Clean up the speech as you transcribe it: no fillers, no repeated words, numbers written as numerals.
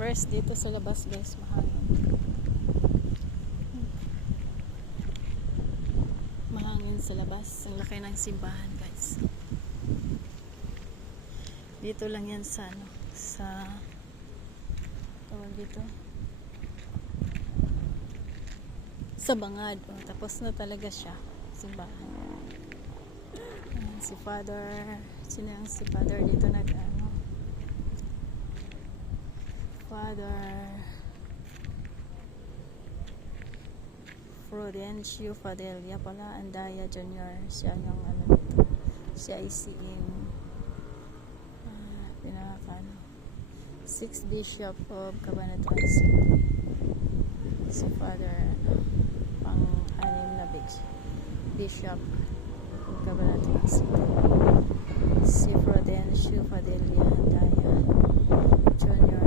First dito sa labas guys, mahangin. Mahangin sa labas. Ang laki ng simbahan guys. Dito lang yan sa ano, sa tawag dito, sa Bangad. Tapos na talaga siya, simbahan. Ayan, si Father, sino yung si Father dito nag ano, Father Prudencio Fadella pala, Andaya Jr. Siya yung ano dito, siya ay si pinakano 6th Bishop of Cabanatuan City. Si Father pang-anim na Bishop of Cabanatuan City, si Prudencio Fadella Andaya Jr.